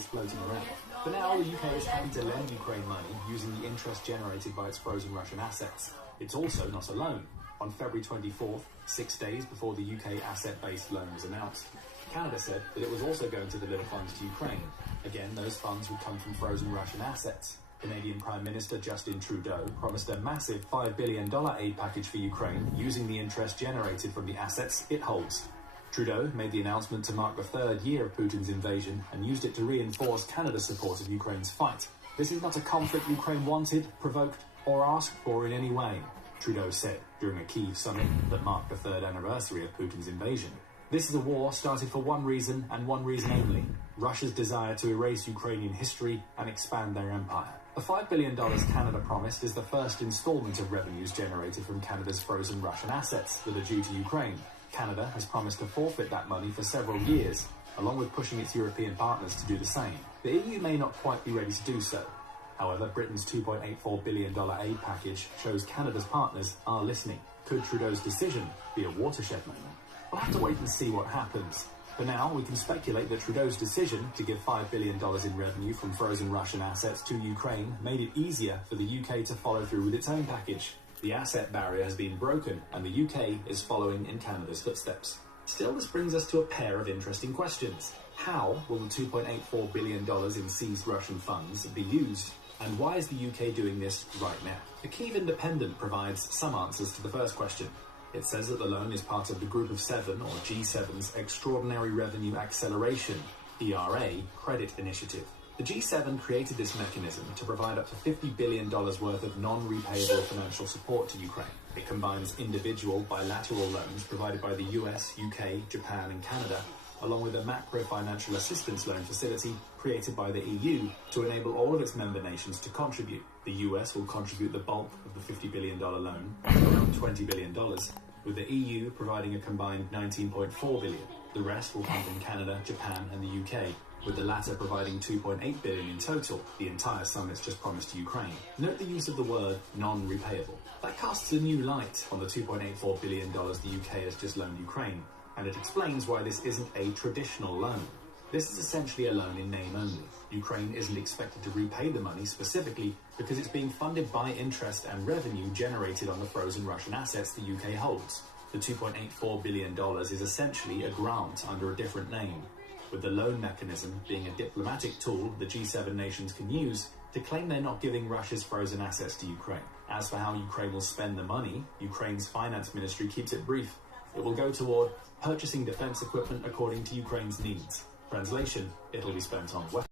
is floating around. For now, the UK is happy to lend Ukraine money using the interest generated by its frozen Russian assets. It's also not alone. On February 24th, 6 days before the UK asset-based loan was announced, Canada said that it was also going to deliver funds to Ukraine. Again, those funds would come from frozen Russian assets. Canadian Prime Minister Justin Trudeau promised a massive $5 billion aid package for Ukraine using the interest generated from the assets it holds. Trudeau made the announcement to mark the third year of Putin's invasion and used it to reinforce Canada's support of Ukraine's fight. This is not a conflict Ukraine wanted, provoked, or asked for in any way, Trudeau said during a Kyiv summit that marked the third anniversary of Putin's invasion. This is a war started for one reason and one reason only: Russia's desire to erase Ukrainian history and expand their empire. The $5 billion Canada promised is the first installment of revenues generated from Canada's frozen Russian assets that are due to Ukraine. Canada has promised to forfeit that money for several years, along with pushing its European partners to do the same. The EU may not quite be ready to do so. However, Britain's $2.84 billion aid package shows Canada's partners are listening. Could Trudeau's decision be a watershed moment? We'll have to wait and see what happens. For now, we can speculate that Trudeau's decision to give $5 billion in revenue from frozen Russian assets to Ukraine made it easier for the UK to follow through with its own package. The asset barrier has been broken, and the UK is following in Canada's footsteps. Still, this brings us to a pair of interesting questions. How will the $2.84 billion in seized Russian funds be used? And why is the UK doing this right now? The Kyiv Independent provides some answers to the first question. It says that the loan is part of the Group of Seven, or G7's Extraordinary Revenue Acceleration, ERA, credit initiative. The G7 created this mechanism to provide up to $50 billion worth of non-repayable financial support to Ukraine. It combines individual bilateral loans provided by the US, UK, Japan and Canada, along with a macro-financial assistance loan facility created by the EU to enable all of its member nations to contribute. The US will contribute the bulk of the $50 billion loan, around $20 billion, with the EU providing a combined $19.4 billion. The rest will come from Canada, Japan and the UK, with the latter providing $2.8 billion in total, the entire sum is just promised to Ukraine. Note the use of the word non-repayable. That casts a new light on the $2.84 billion the UK has just loaned Ukraine, and it explains why this isn't a traditional loan. This is essentially a loan in name only. Ukraine isn't expected to repay the money specifically because it's being funded by interest and revenue generated on the frozen Russian assets the UK holds. The $2.84 billion is essentially a grant under a different name, with the loan mechanism being a diplomatic tool the G7 nations can use to claim they're not giving Russia's frozen assets to Ukraine. As for how Ukraine will spend the money, Ukraine's finance ministry keeps it brief. It will go toward purchasing defense equipment according to Ukraine's needs. Translation, it'll be spent on weapons.